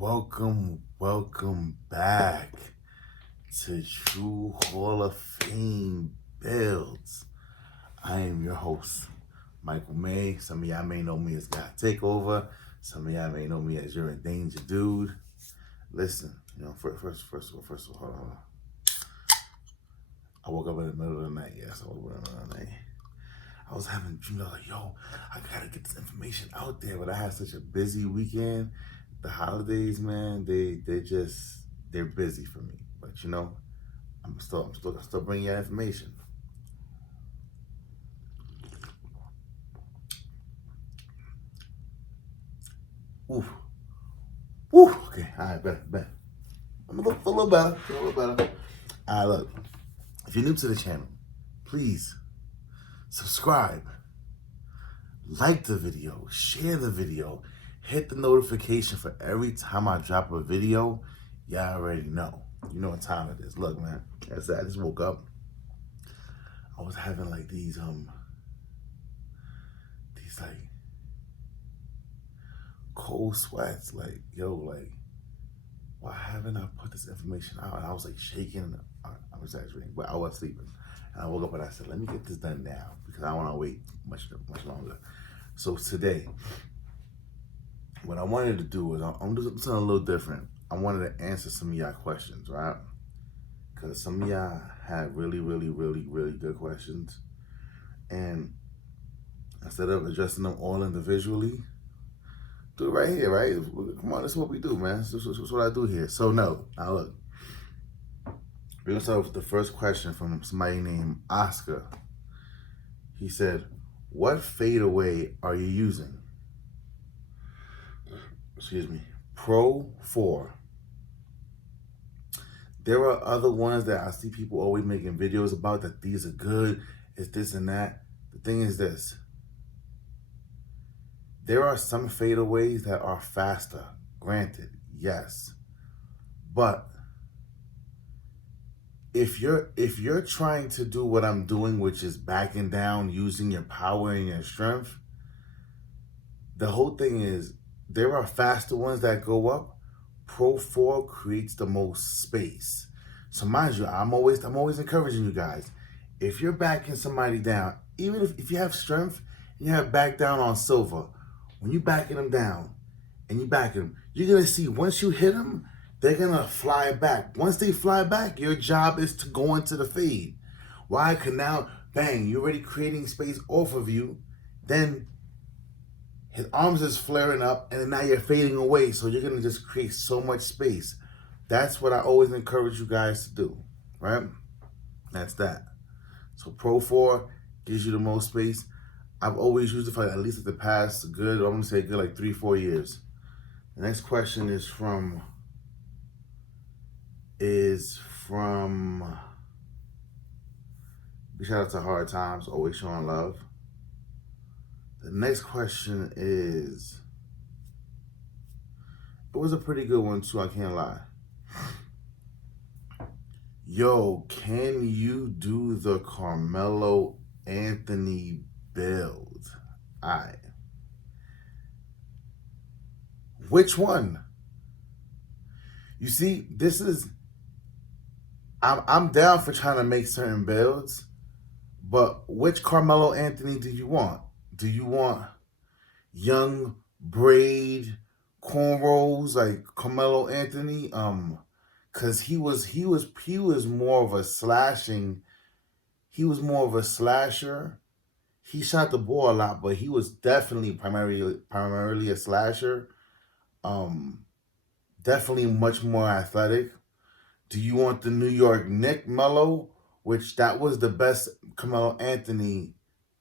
welcome back to True Hall of Fame Builds. I am your host, Michael May. Some of y'all may know me as God Takeover. Some of y'all may know me as You're in Danger Dude. Listen, first of all, hold on. I woke up in the middle of the night. Yes, I woke up in the middle of the night. I was having dreams. I was like, yo, I gotta get this information out there. But I had such a busy weekend. The holidays, man, they're busy for me. But I'm still bringing you information. Oof. Woo. Okay. All right. Better. I'm a little better. All right. Look. If you're new to the channel, please subscribe, like the video, share the video, hit the notification for every time I drop a video. Y'all already know. You know what time it is. Look, man. As I just woke up, I was having like these like cold sweats. Like, why haven't I put this information out? And I was like shaking. I'm exaggerating, but I was sleeping. And I woke up and I said, let me get this done now because I don't want to wait much longer. So today, what I wanted to do is I'm doing something a little different. I wanted to answer some of y'all questions, right? Because some of y'all had really good questions. And instead of addressing them all individually, do it right here, right? Come on, that's what we do, man. That's what I do here. So no, now look. We're gonna start with the first question from somebody named Oscar. He said, what fadeaway are you using? Excuse me. Pro 4. There are other ones that I see people always making videos about that these are good, it's this and that. The thing is this. There are some fadeaways that are faster, granted, yes. But if you're trying to do what I'm doing, which is backing down, using your power and your strength, the whole thing is there are faster ones that go up. Pro 4 creates the most space. So mind you, I'm always encouraging you guys. If you're backing somebody down, even if you have strength and you have back down on silver, when you backing them down and you backing them, you're gonna see once you hit them, they're gonna fly back. Once they fly back, your job is to go into the fade. Why? Because now, bang, you're already creating space off of you. Then his arms is flaring up, and then now you're fading away. So you're gonna just create so much space. That's what I always encourage you guys to do, right? That's that. So Pro 4 gives you the most space. I've always used it for at least the past I'm gonna say good like 3-4 years. The next question is from big shout out to Hard Times, always showing love. The next question is, it was a pretty good one too, I can't lie. Yo, can you do the Carmelo Anthony build? Alright. Which one? You see, I'm down for trying to make certain builds, but which Carmelo Anthony do you want? Do you want young braid cornrows like Carmelo Anthony? Cause he was more of a slashing. He was more of a slasher. He shot the ball a lot, but he was definitely primarily a slasher. Definitely much more athletic. Do you want the New York Knicks Melo, which that was the best Carmelo Anthony,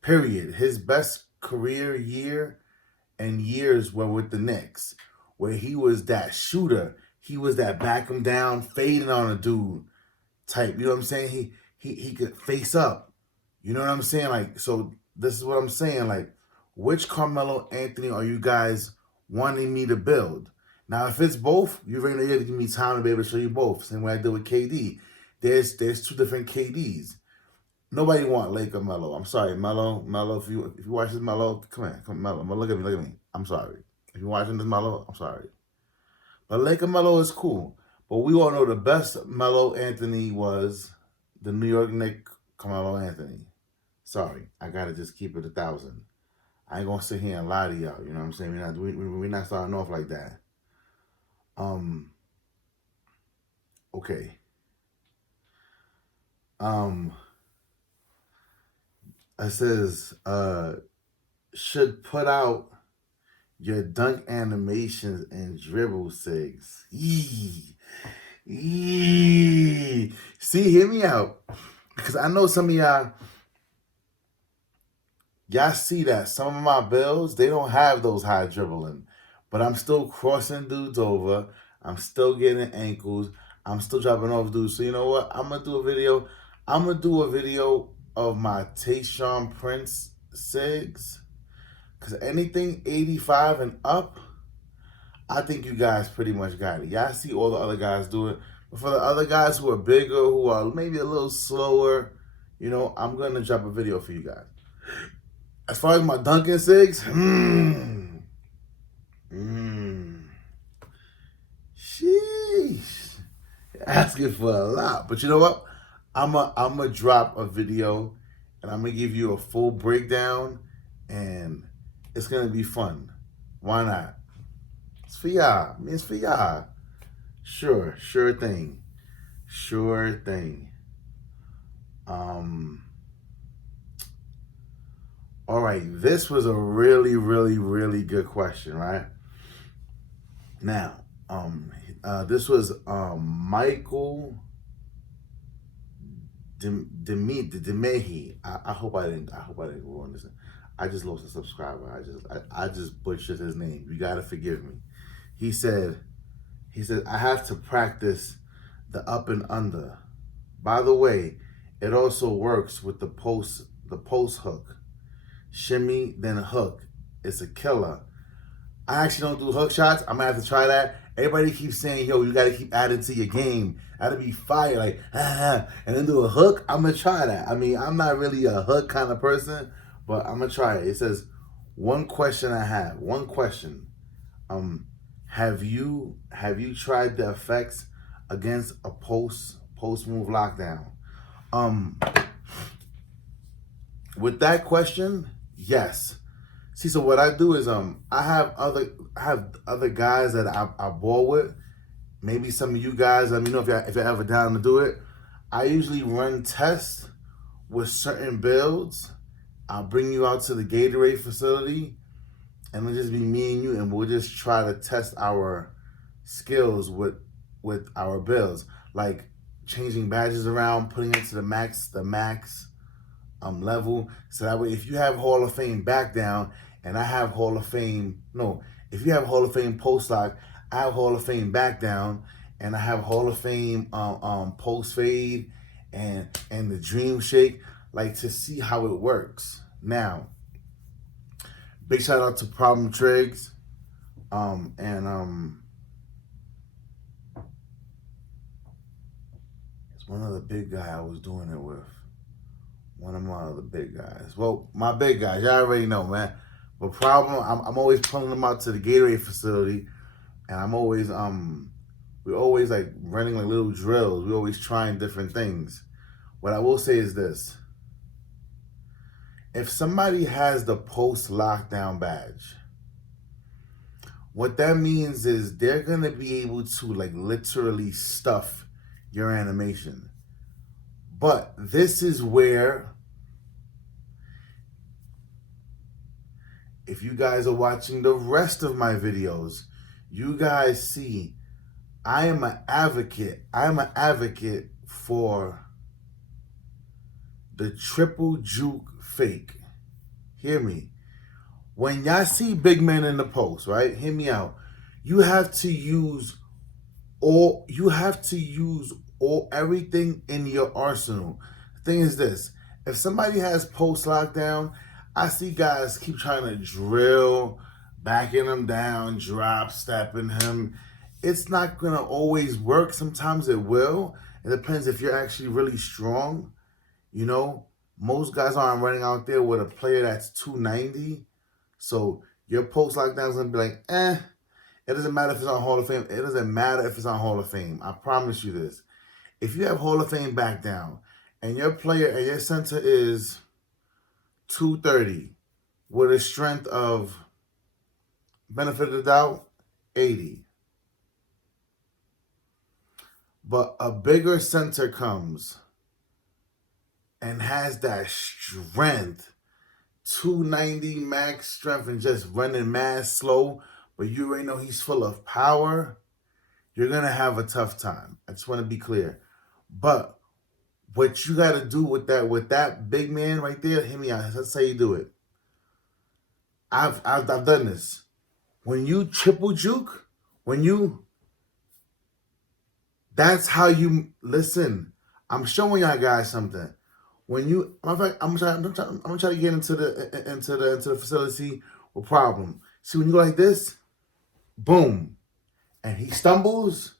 period. His best career year and years were with the Knicks, where he was that shooter. He was that back him down, fading on a dude type. You know what I'm saying? He could face up. You know what I'm saying? Like, so this is what I'm saying. Like, which Carmelo Anthony are you guys wanting me to build? Now, if it's both, you're going to give me time to be able to show you both. Same way I did with KD. There's two different KDs. Nobody want Laker Melo. I'm sorry, Melo. If you watch this Melo, come Melo. Look at me. I'm sorry. If you're watching this Melo, I'm sorry. But Laker Melo is cool. But we all know the best Melo Anthony was the New York Knicks Carmelo Anthony. Sorry, I gotta just keep it 1,000. I ain't gonna sit here and lie to y'all. You know what I'm saying? We're not starting off like that. Okay. It says should put out your dunk animations and dribble sigs. Yee. Yee. See, hear me out. Because I know some of y'all see that. Some of my builds, they don't have those high dribbling. But I'm still crossing dudes over. I'm still getting ankles. I'm still dropping off dudes. So you know what? I'm going to do a video. I'm going to do a video of my Tayshaun Prince SIGs. Because anything 85 and up, I think you guys pretty much got it. Y'all see all the other guys do it. But for the other guys who are bigger, who are maybe a little slower, you know, I'm going to drop a video for you guys. As far as my Duncan SIGs, sheesh. You're asking for a lot. But you know what? I'm gonna drop a video and I'm going to give you a full breakdown and it's going to be fun. Why not? It's for y'all. It's for y'all. Sure thing. Sure thing. All right, this was a really, really, really good question, right? Now, this was Michael Demehi. I hope I didn't ruin this. I just lost a subscriber. I just butchered his name. You gotta forgive me. He said, I have to practice the up and under. By the way, it also works with the post hook. Shimmy, then a hook. It's a killer. I actually don't do hook shots. I'm gonna have to try that. Everybody keeps saying, yo, you gotta keep adding to your game. That'll be fire, like, and then do a hook. I'm gonna try that. I mean, I'm not really a hook kind of person, but I'm gonna try it. It says, one question I have. One question. Have you tried the effects against a post move lockdown? With that question, yes. See, so what I do is I have other guys that I ball with. Maybe some of you guys, let me know if you're ever down to do it. I usually run tests with certain builds. I'll bring you out to the Gatorade facility, and it'll just be me and you, and we'll just try to test our skills with our builds, like changing badges around, putting it to the max level. So that way, if you have Hall of Fame back down, and I have Hall of Fame, if you have Hall of Fame post lock, I have Hall of Fame back down, and I have Hall of Fame post fade and the dream shake, like to see how it works. Now, big shout out to Problem Triggs, it's one other big guy I was doing it with. One of my other big guys. Well, my big guys, y'all already know, man. But Problem, I'm always pulling them out to the Gatorade facility, and I'm always we're always like running like little drills. We're always trying different things. What I will say is this: if somebody has the post lockdown badge, what that means is they're gonna be able to like literally stuff your animation. But this is where, if you guys are watching the rest of my videos, you guys see I am an advocate. I am an advocate for the triple juke fake. Hear me. When y'all see big men in the post, right? Hear me out. You have to use everything in your arsenal. The thing is this: if somebody has post lockdown, I see guys keep trying to drill, backing him down, drop stepping him. It's not gonna always work. Sometimes it will. It depends if you're actually really strong. You know, most guys aren't running out there with a player that's 290. So your post lockdown is gonna be like, It doesn't matter if it's on Hall of Fame. It doesn't matter if it's on Hall of Fame. I promise you this. If you have Hall of Fame back down and your player and your center is 230 with a strength of, benefit of the doubt, 80. But a bigger center comes and has that strength, 290 max strength, and just running mad slow, but you already know he's full of power, you're going to have a tough time. I just want to be clear. But what you got to do with that big man right there, hear me out. That's how you do it. I've done this. When you triple juke, that's how you listen. I'm showing y'all guys something. When you, I'm gonna try to get into the facility with problem. See, when you go like this, boom, and he stumbles,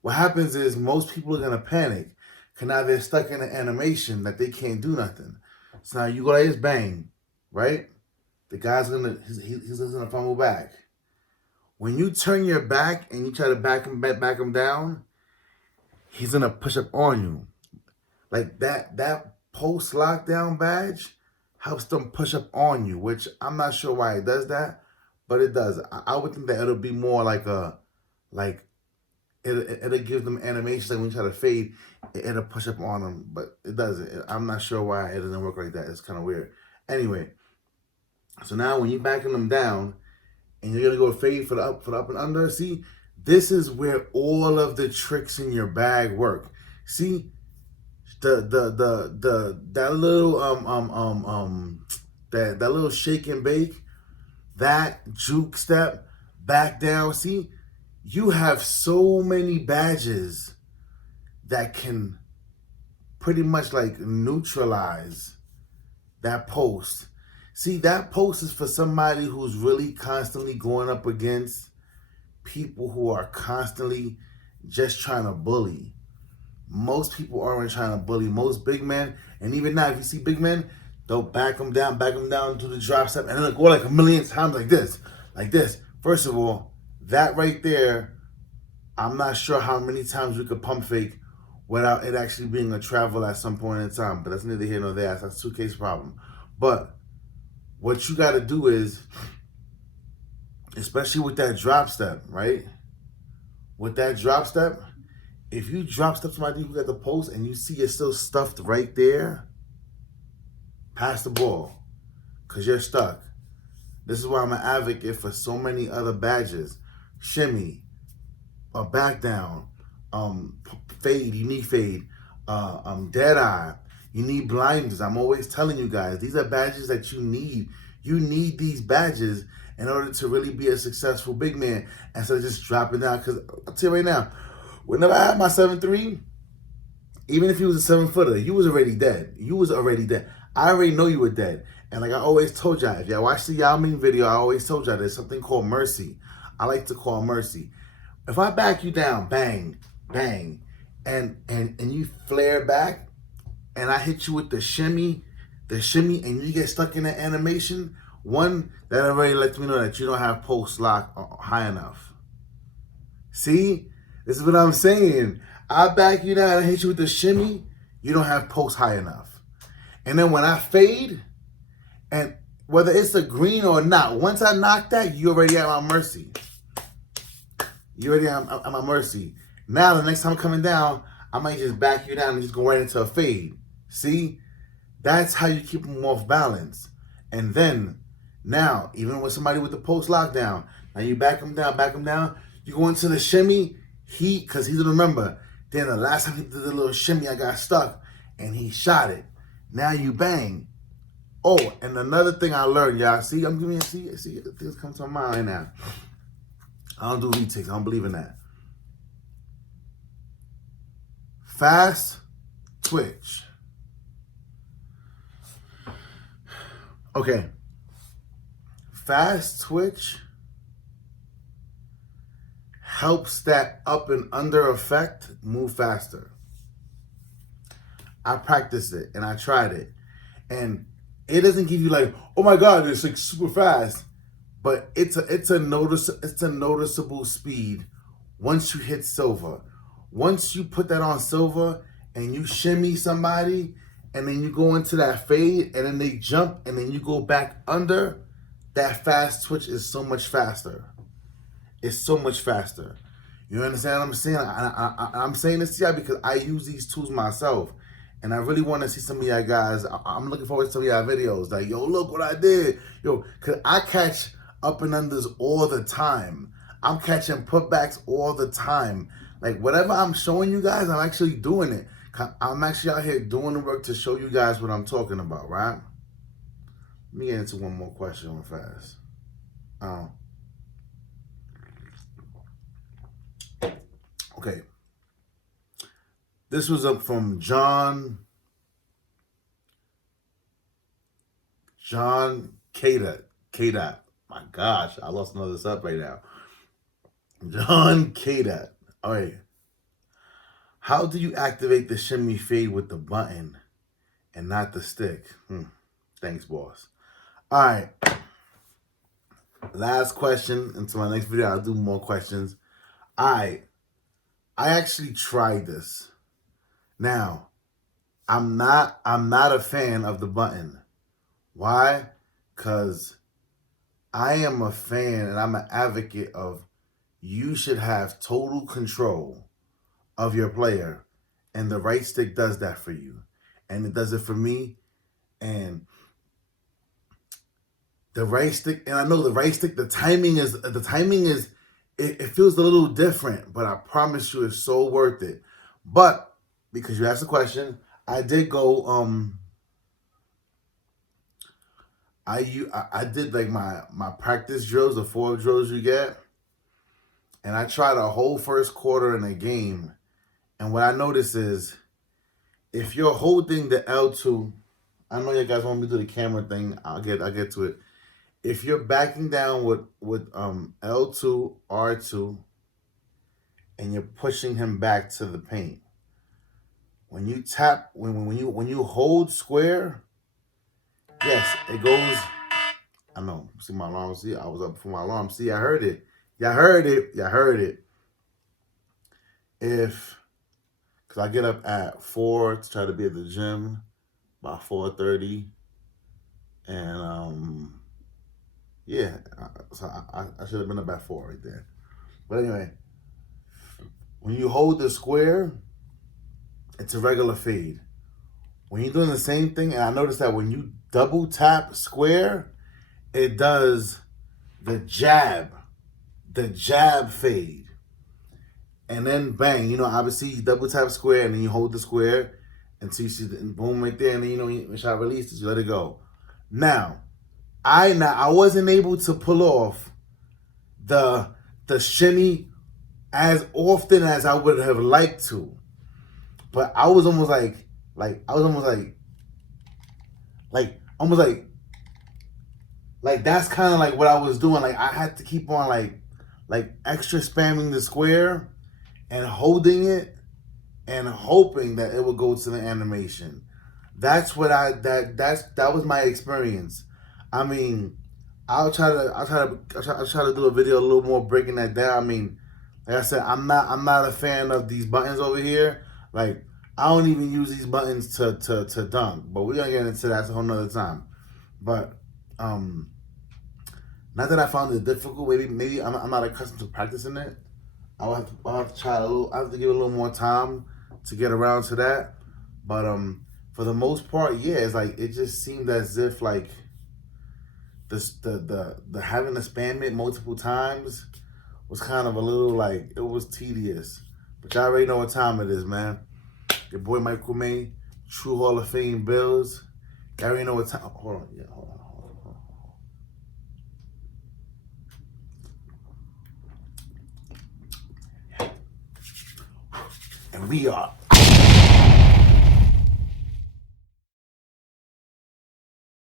what happens is most people are gonna panic, because now they're stuck in an animation that they can't do nothing. So now you go like this, bang, right? The guy's he's gonna fumble back. When you turn your back and you try to back him down, he's gonna push up on you. Like that post lockdown badge helps them push up on you, which I'm not sure why it does that, but it does. I would think that it'll be more it'll give them animations, like when you try to fade, it'll push up on them, but it doesn't. I'm not sure why it doesn't work like that. It's kind of weird. Anyway, so now when you're backing them down and you're gonna go fade for the up and under, see, this is where all of the tricks in your bag work. See, that little shake and bake, that juke step, back down. See, you have so many badges that can pretty much like neutralize that post. See, that post is for somebody who's really constantly going up against people who are constantly just trying to bully. Most people aren't trying to bully. Most big men, and even now, if you see big men, they'll back them down to the drop step, and then they'll go like a million times like this. First of all, that right there, I'm not sure how many times we could pump fake without it actually being a travel at some point in time, but that's neither here nor there. That's a suitcase problem. But what you got to do is, especially with that drop step, right? With that drop step, if you drop step somebody who got the post and you see it's still stuffed right there, pass the ball, because you're stuck. This is why I'm an advocate for so many other badges. Shimmy, a back down, fade, you need fade, dead eye, you need blinders. I'm always telling you guys, these are badges that you need. You need these badges in order to really be a successful big man instead of just dropping down. Because I'll tell you right now, whenever I had my 7'3", even if you was a 7-footer, you was already dead. I already know you were dead. And like I always told y'all, if y'all watch the Yao Ming video, I always told y'all there's something called mercy. I like to call mercy. If I back you down, bang, bang, and you flare back, and I hit you with the shimmy, and you get stuck in that animation, one, that already lets me know that you don't have post lock high enough. See? This is what I'm saying. I back you down and hit you with the shimmy, you don't have post high enough. And then when I fade, and whether it's a green or not, once I knock that, you already at my mercy. You already at my mercy. Now, the next time I'm coming down, I might just back you down and just go right into a fade. See? That's how you keep them off balance. And then, now, even with somebody with the post lockdown, now you back them down, you go into the shimmy, because he didn't remember. Then the last time he did the little shimmy, I got stuck, and he shot it. Now you bang. Oh, and another thing I learned, y'all. See, things come to my mind right now. I don't do retakes. I don't believe in that. Fast twitch. Okay. Fast twitch helps that up and under effect move faster. I practiced it and I tried it. And it doesn't give you like, oh my God, it's like super fast. but it's a noticeable speed once you hit silver. Once you put that on silver and you shimmy somebody and then you go into that fade and then they jump and then you go back under, that fast twitch is so much faster. It's so much faster. You understand what I'm saying? I'm saying this to y'all because I use these tools myself. And I really want to see some of y'all guys. I'm looking forward to some of y'all videos. Like, yo, look what I did. Yo, because I catch up and unders all the time. I'm catching putbacks all the time. Like, whatever I'm showing you guys, I'm actually doing it. I'm actually out here doing the work to show you guys what I'm talking about, right? Let me get into one more question real fast. Okay. This was up from John Kada. My gosh, I lost another sub right now. John Kada. All right. How do you activate the shimmy fade with the button and not the stick? Thanks, boss. All right. Last question. Until my next video, I'll do more questions. All right. I actually tried this. Now, I'm not a fan of the button. Why? Because I am a fan and I'm an advocate of you should have total control of your player, and the right stick does that for you, and it does it for me. And the right stick, and I know the right stick, the timing is it feels a little different, but I promise you it's so worth it. But because you asked the question, I did go I did like my practice drills, the 4 drills you get, and I tried a whole first quarter in a game. And what I noticed is, if you're holding the L2, I know you guys want me to do the camera thing. I'll get to it. If you're backing down with L2, R2, and you're pushing him back to the paint, when you tap, when you hold square, yes, it goes. I know. See my alarm. See, I was up before my alarm. See, I heard it. Y'all heard it. Y'all heard it. Because I get up at 4 to try to be at the gym by 4:30. And, yeah. So I should have been up at 4 right there. But anyway, when you hold the square, it's a regular fade. When you're doing the same thing, and I noticed that when you double tap square, it does the jab fade. And then bang, obviously you double tap square and then you hold the square until you see the boom right there, and then when shot releases, you let it go. Now I wasn't able to pull off the shimmy as often as I would have liked to. But I was almost like that's kind of like what I was doing. Like I had to keep on like extra spamming the square and holding it and hoping that it would go to the animation. That's what that was my experience. I mean, I'll try to do a video a little more breaking that down. I mean, like I said, I'm not a fan of these buttons over here. Like, I don't even use these buttons to dunk. But we're gonna get into that a whole nother time. But not that I found it difficult. Maybe I'm not accustomed to practicing it. I'll have to try a little. I have to give it a little more time to get around to that. But for the most part, yeah, it's like it just seemed as if like the having to spam it multiple times was kind of a little like it was tedious. But y'all already know what time it is, man. Your boy Michael May, True Hall of Fame Bills. Y'all already know what time. Hold on, yeah, hold on. And we are